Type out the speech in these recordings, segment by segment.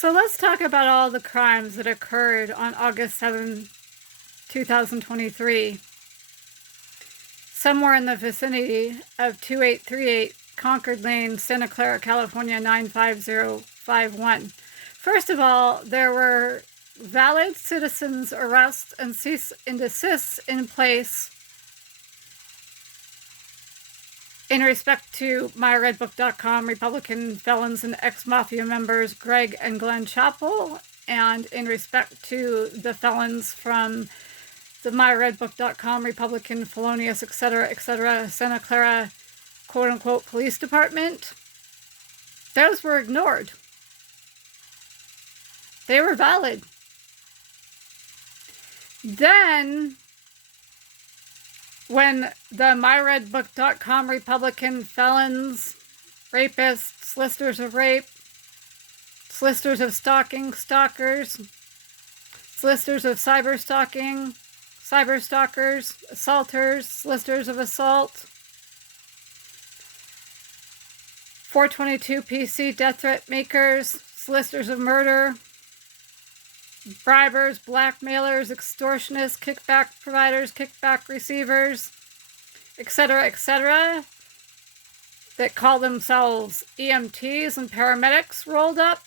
So let's talk about all the crimes that occurred on August 7, 2023, somewhere in the vicinity of 2838 Concord Lane, Santa Clara, California, 95051. First of all, there were valid citizens arrests and cease and desists in place in respect to myredbook.com, Republican felons and ex-mafia members Greg and Glenn Chappell, and in respect to the felons from the myredbook.com, Republican, felonious, etc., Santa Clara, quote-unquote, police department. Those were ignored. They were valid. Then, when the myredbook.com Republican felons, rapists, solicitors of rape, solicitors of stalking, stalkers, solicitors of cyber-stalking, cyber-stalkers, assaulters, solicitors of assault, 422 PC death threat makers, solicitors of murder, bribers, blackmailers, extortionists, kickback providers, kickback receivers, etc., that call themselves EMTs and paramedics rolled up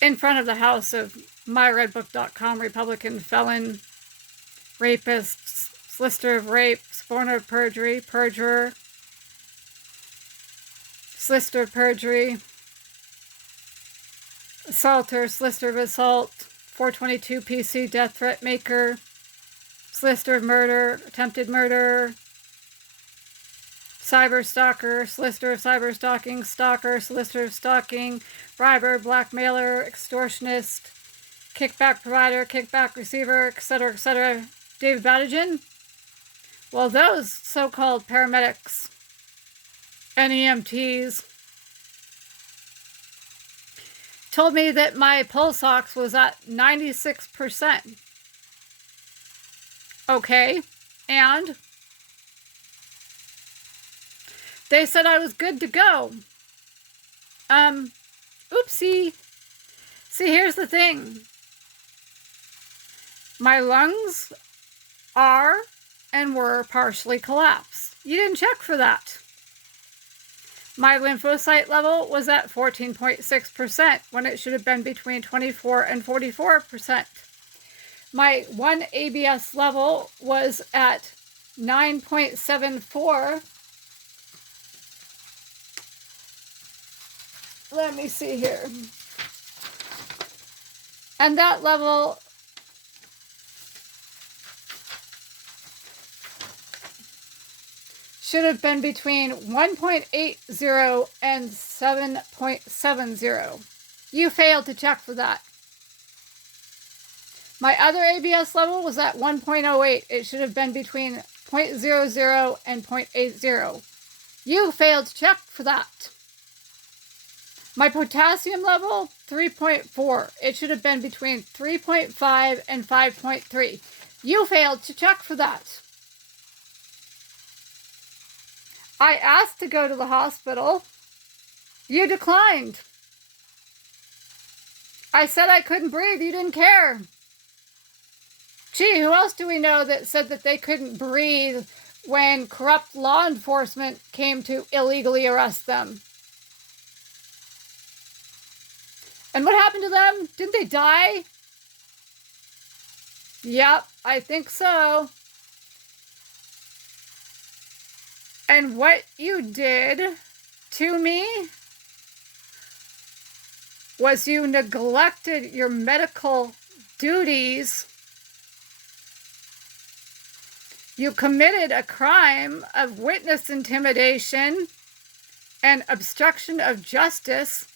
in front of the house of myredbook.com, Republican felon, rapist, solicitor of rape, suborner of perjury, perjurer, solicitor of perjury, assaulter, solicitor of assault, 422 PC death threat maker, solicitor of murder, attempted murder, cyber stalker, solicitor of cyber stalking, stalker, solicitor of stalking, briber, blackmailer, extortionist, kickback provider, kickback receiver, etc., David Badigan. Well, those so-called paramedics and EMTs told me that my pulse ox was at 96%. Okay, and they said I was good to go. Oopsie. See, here's the thing. My lungs are and were partially collapsed. You didn't check for that. My lymphocyte level was at 14.6% when it should have been between 24 and 44%. My 1 ABS level was at 9.74. Let me see here. And that level should have been between 1.80 and 7.70. You failed to check for that. My other ABS level was at 1.08. It should have been between 0.00 and 0.80. You failed to check for that. My potassium level, 3.4. It should have been between 3.5 and 5.3. You failed to check for that. I asked to go to the hospital. You declined. I said I couldn't breathe. You didn't care. Gee, who else do we know that said that they couldn't breathe when corrupt law enforcement came to illegally arrest them? And what happened to them? Didn't they die? Yep, I think so. And what you did to me was you neglected your medical duties. You committed a crime of witness intimidation and obstruction of justice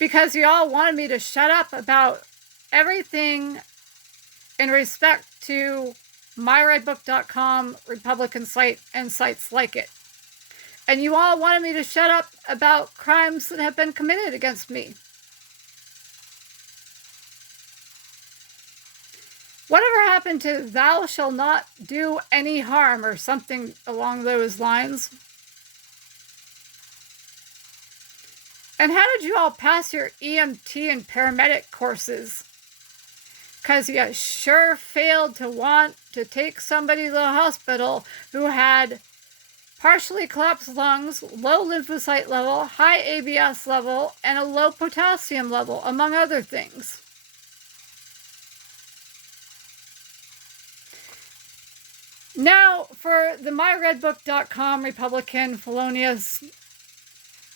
because you all wanted me to shut up about everything in respect to myredbook.com, Republican site, and sites like it. And you all wanted me to shut up about crimes that have been committed against me. Whatever happened to thou shall not do any harm or something along those lines? And how did you all pass your EMT and paramedic courses? Because you sure failed to want to take somebody to the hospital who had partially collapsed lungs, low lymphocyte level, high ABS level, and a low potassium level, among other things. Now, for the myredbook.com Republican felonious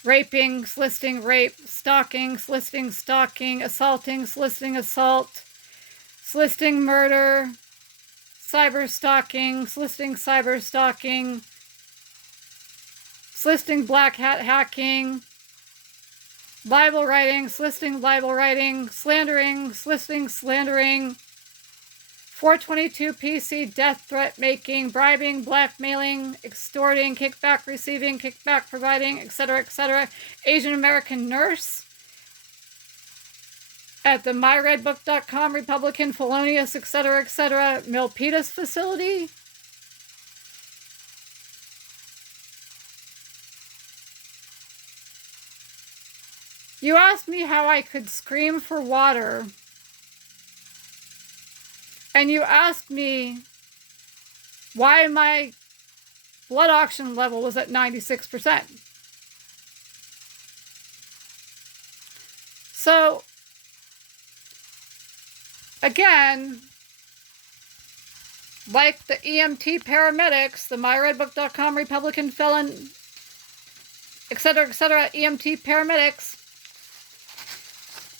raping, soliciting rape, stalking, soliciting stalking, assaulting, soliciting assault, soliciting murder, cyber stalking, soliciting cyber stalking, soliciting blackhat hacking, libel writing, soliciting libel writing, slandering, soliciting slandering, 422 PC death threat making, bribing, blackmailing, extorting, kickback receiving, kickback providing, etc., etc. Asian American nurse at the myredbook.com Republican felonious, etc., etc. Milpitas facility. You asked me how I could scream for water. And you asked me why my blood oxygen level was at 96%. So, again, like the EMT paramedics, the myredbook.com Republican felon, etc., EMT paramedics,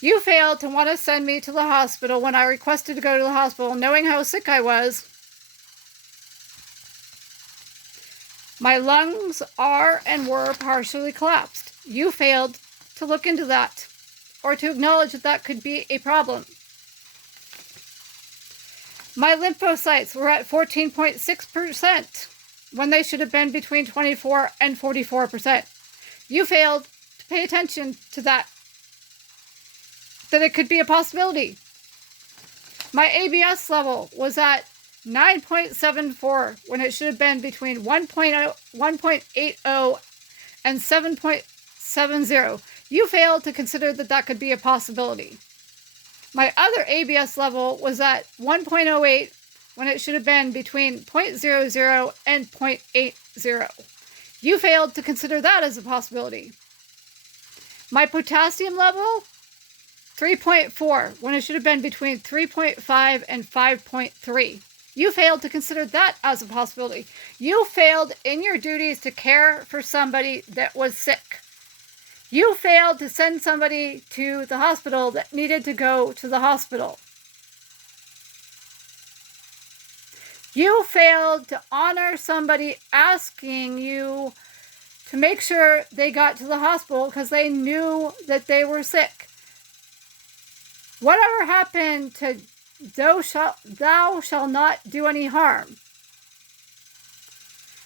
you failed to want to send me to the hospital when I requested to go to the hospital, knowing how sick I was. My lungs are and were partially collapsed. You failed to look into that or to acknowledge that that could be a problem. My lymphocytes were at 14.6% when they should have been between 24 and 44%. You failed to pay attention to that it could be a possibility. My ABS level was at 9.74 when it should have been between 1.80 and 7.70. You failed to consider that that could be a possibility. My other ABS level was at 1.08 when it should have been between 0.00 and 0.80. You failed to consider that as a possibility. My potassium level, 3.4, when it should have been between 3.5 and 5.3. You failed to consider that as a possibility. You failed in your duties to care for somebody that was sick. You failed to send somebody to the hospital that needed to go to the hospital. You failed to honor somebody asking you to make sure they got to the hospital because they knew that they were sick. Whatever happened to thou shalt not do any harm?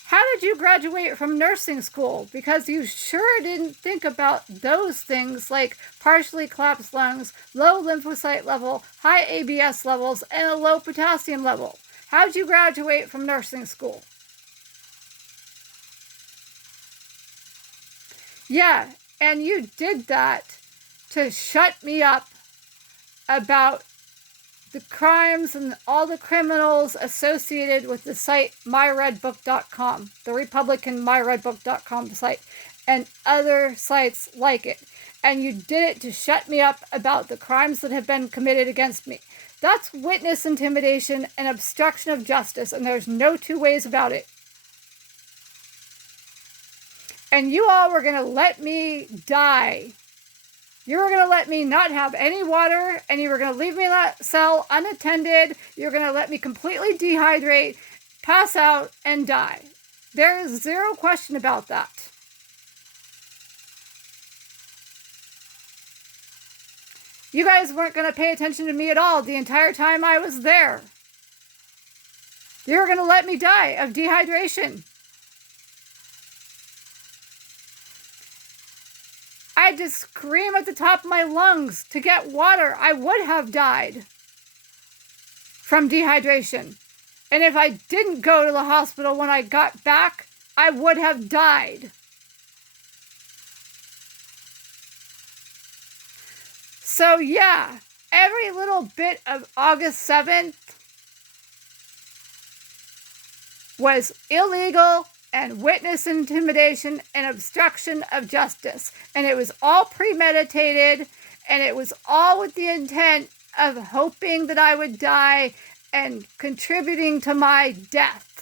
How did you graduate from nursing school? Because you sure didn't think about those things like partially collapsed lungs, low lymphocyte level, high ABS levels, and a low potassium level. How did you graduate from nursing school? Yeah, and you did that to shut me up about the crimes and all the criminals associated with the site myredbook.com, the Republican myredbook.com site, and other sites like it. And you did it to shut me up about the crimes that have been committed against me. That's witness intimidation and obstruction of justice, and there's no two ways about it. And you all were going to let me die. You were going to let me not have any water, and you were going to leave me in that cell unattended. You're going to let me completely dehydrate, pass out, and die. There is zero question about that. You guys weren't going to pay attention to me at all the entire time I was there. You were going to let me die of dehydration. I had to scream at the top of my lungs to get water. I would have died from dehydration. And if I didn't go to the hospital when I got back, I would have died. So yeah, every little bit of August 7th was illegal and witness intimidation and obstruction of justice. And it was all premeditated, and it was all with the intent of hoping that I would die and contributing to my death.